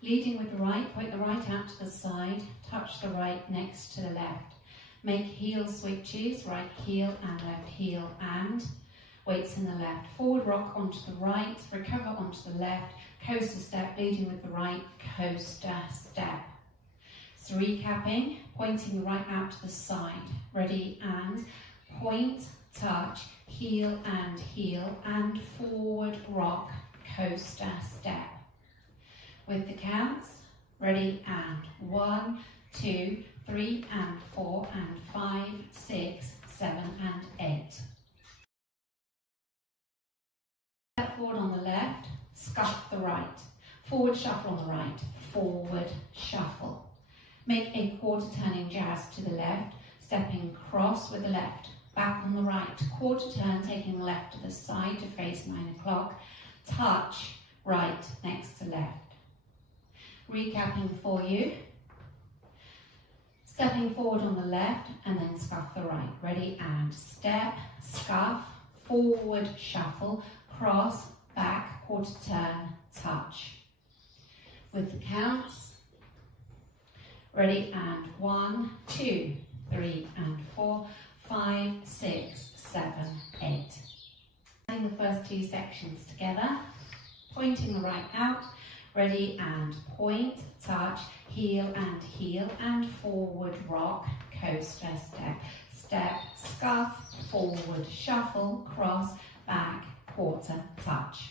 Leading with the right, point the right out to the side, touch the right next to the left. Make heel switches, right heel and left heel and weights in the left. Forward rock onto the right, recover onto the left, coaster step, leading with the right, coaster step. So recapping, pointing the right out to the side. Ready, and point, touch, heel and forward rock, coaster step. With the counts, ready, and 1, 2, 3 and 4 and 5, 6, 7 and 8. Step forward on the left, scuff the right. Forward shuffle on the right, forward shuffle. Make a quarter turning jazz to the left, stepping cross with the left. Back on the right, quarter turn, taking left to the side to face 9 o'clock. Touch right next to left. Recapping for you. Stepping forward on the left and then scuff the right. Ready, and step, scuff, forward shuffle, cross, back, quarter turn, touch. With the counts, ready, and 1, 2, 3 and 4, 5, 6, 7, 8. Playing the first 2 sections together, pointing the right out, ready, and point, touch, heel and forward rock, coaster step, step, scuff, forward shuffle, cross, back, quarter, touch.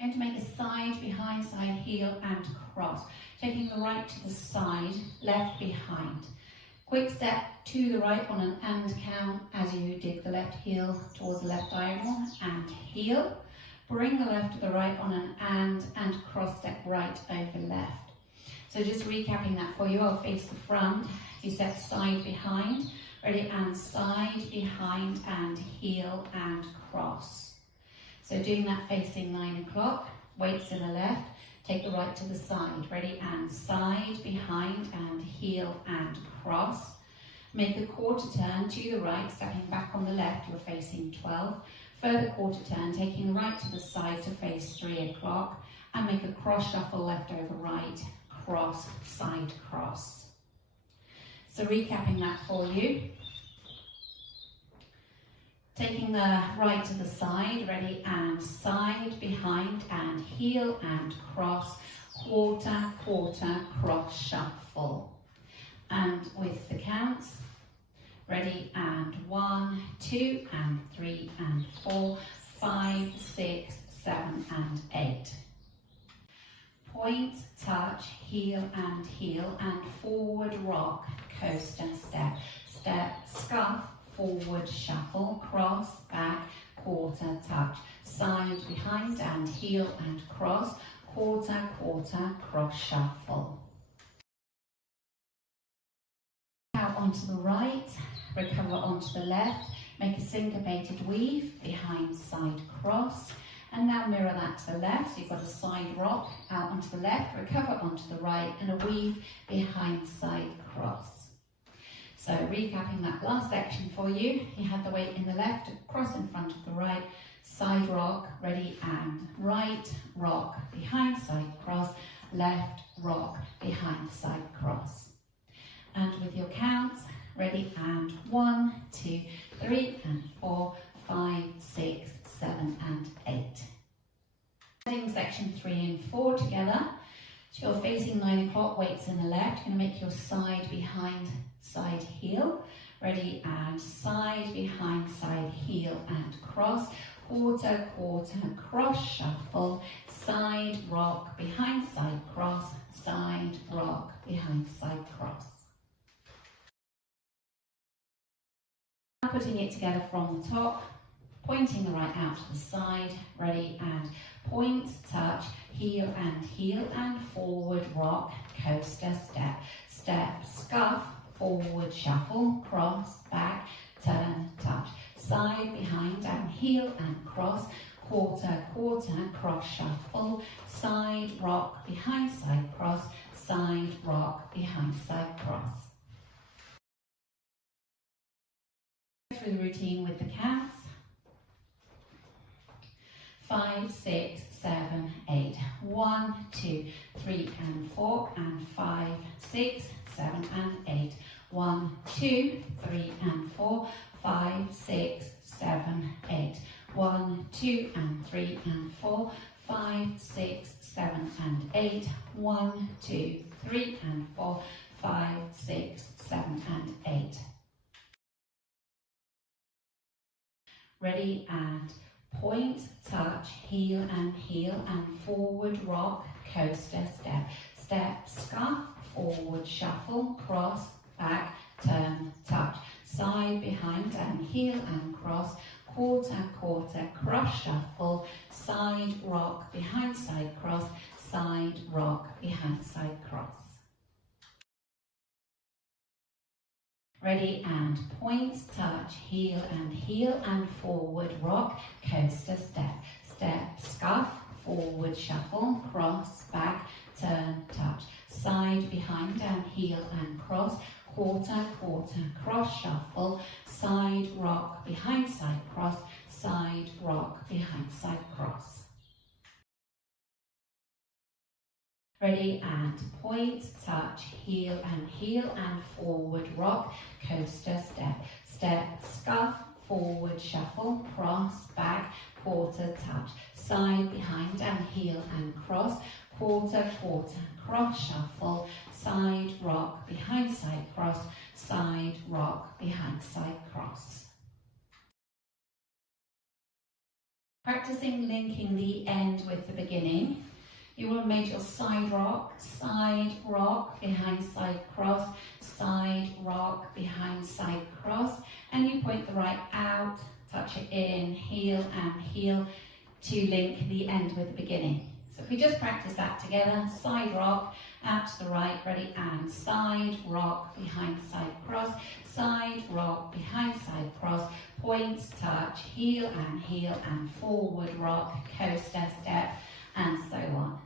Going to make a side, behind, side, heel and cross. Taking the right to the side, left behind. Quick step to the right on an and count as you dig the left heel towards the left diagonal and heel. Bring the left to the right on an and cross step right over left. So just recapping that for you, I'll face the front. You step side behind, ready, and side behind and heel and cross. So doing that facing 9 o'clock, weights in the left, take the right to the side, ready, and side behind and heel and cross. Make a quarter turn to the right, stepping back on the left, you're facing 12. Further quarter turn, taking the right to the side to face 3 o'clock, and make a cross shuffle left over right, cross, side cross. So recapping that for you. Taking the right to the side, ready, and side behind and heel and cross, quarter, quarter, cross shuffle. And with the counts, ready, and 1, 2 and 3 and 4, 5, 6, 7 and 8. Point, touch, heel and forward rock, coaster step, step, scuff, forward shuffle, cross, back, quarter, touch, side behind and heel and cross, quarter, quarter, cross shuffle. Out onto the right, recover onto the left, make a syncopated weave, behind, side, cross, and now mirror that to the left. So you've got a side rock out onto the left, recover onto the right, and a weave, behind, side, cross. So recapping that last section for you, you had the weight in the left, cross in front of the right, side rock, ready, and right rock, behind, side, cross, left rock, behind, side, cross. And with your counts, ready, and 1, 2, 3 and 4, 5, 6, 7 and 8. Adding section 3 and 4 together. So you're facing 9 o'clock, weights in the left. You're going to make your side behind, side heel. Ready, and side behind, side heel and cross. Quarter, quarter, cross shuffle. Side rock, behind, side cross. Side rock, behind, side cross. Now putting it together from the top. Pointing the right out to the side, ready, and point, touch, heel and forward rock, coaster step, step, scuff, forward shuffle, cross, back, turn, touch, side, behind and heel and cross, quarter, quarter, cross shuffle, side rock, behind, side cross, side rock, behind, side cross. Through the routine with the counts. 5, 6, 7, 8. 1, 2, 3 and 4 and 5, 6, 7 and 8. 1, 2, 3 and 4, 5, 6, 7, 8. 1, 2 and 3 and 4, 5, 6, 7 and 8. 1, 2, 3 and 4, 5, 6, 7 and 8. Ready, and point, touch, heel and forward rock, coaster, step, step, scuff, forward shuffle, cross, back, turn, touch, side, behind and heel and cross, quarter, quarter, cross, shuffle, side, rock, behind, side, cross, side, rock, behind, side, cross. Ready, and point, touch, heel and forward rock, coaster, step, step, scuff, forward shuffle, cross, back, turn, touch, side, behind and heel and cross, quarter, quarter, cross, shuffle, side, rock, behind, side, cross, side, rock, behind, side, cross. Ready, and point, touch, heel and forward rock, coaster, step, step, scuff, forward shuffle, cross, back, quarter, touch, side, behind and heel and cross, quarter, quarter, cross, shuffle, side, rock, behind, side, cross, side, rock, behind, side, cross. Practicing linking the end with the beginning. You will make your side rock, behind, side, cross, side, rock, behind, side, cross, and you point the right out, touch it in, heel and heel to link the end with the beginning. So if we just practice that together, side rock, out to the right, ready, and side, rock, behind, side, cross, side, rock, behind, side, cross, point, touch, heel and forward rock, coaster, step, and so on.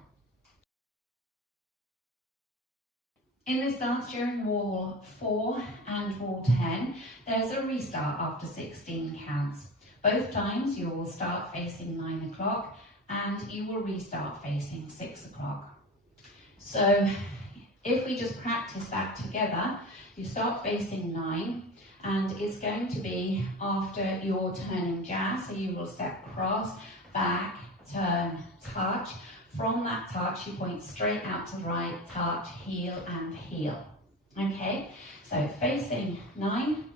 In this dance during wall 4 and wall 10, there's a restart after 16 counts. Both times you will start facing 9 o'clock and you will restart facing 6 o'clock. So if we just practice that together, you start facing 9 and it's going to be after your turning jazz, so you will step cross, back, turn, touch. From that touch, you point straight out to the right, touch, heel and heel. Okay, so facing 9,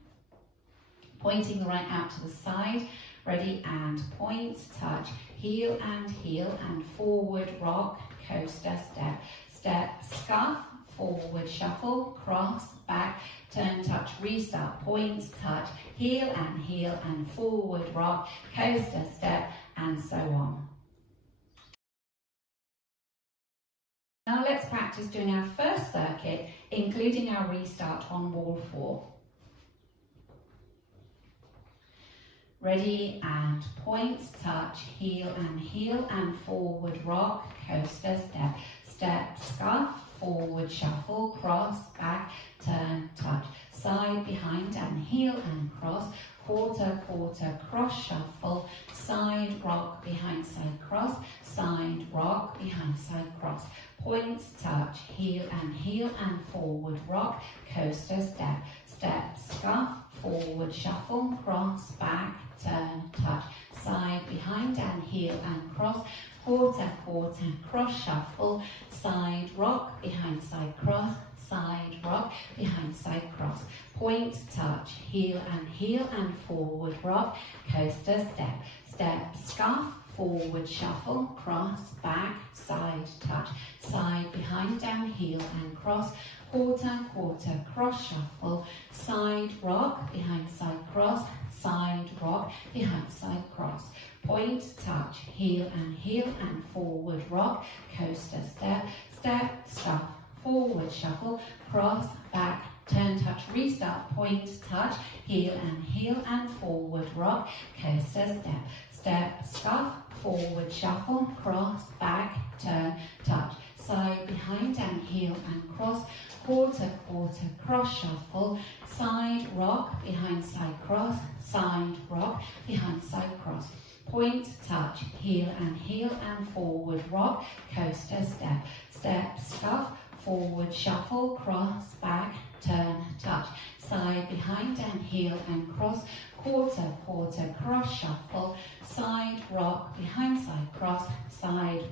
pointing the right out to the side, ready, and point, touch, heel and forward rock, coaster, step, step, scuff, forward shuffle, cross, back, turn, touch, restart, point, touch, heel and forward rock, coaster, step, and so on. Now let's practice doing our first circuit, including our restart on wall 4. Ready, and point, touch, heel and forward rock, coaster, step, step, scuff, forward shuffle, cross, back, turn, touch, side, behind and heel and cross, quarter, quarter, cross, shuffle, side, rock, behind, side, cross, side, rock, behind, side, cross, point, touch, heel and forward rock, coaster, step, step, scuff, forward shuffle, cross, back, turn, touch, side, behind and heel and cross, quarter, quarter, cross, shuffle, side, rock, behind, side, cross, side, rock, behind, side, cross, point, touch, heel and forward rock, coaster, step, step, scuff, forward shuffle, cross, back, side, touch, side, behind, down, heel and cross, quarter, quarter, cross, shuffle, side, rock, behind, side, cross, side, rock, behind, side, cross, point, touch, heel and forward rock, coaster, step, step, scuff, forward shuffle, cross, back, turn, touch, restart, point, touch, heel and forward rock, coaster, step, step, scuff, forward shuffle, cross, back, turn, touch, side, behind and heel and cross, quarter, quarter, cross, shuffle, side, rock, behind, side, cross, side, rock, behind, side, cross, point, touch, heel and forward rock, coaster, step, step, scuff, forward, shuffle, cross, back, turn, touch, side, behind and heel and cross, quarter, cross, shuffle, side, rock, behind, side, cross, side,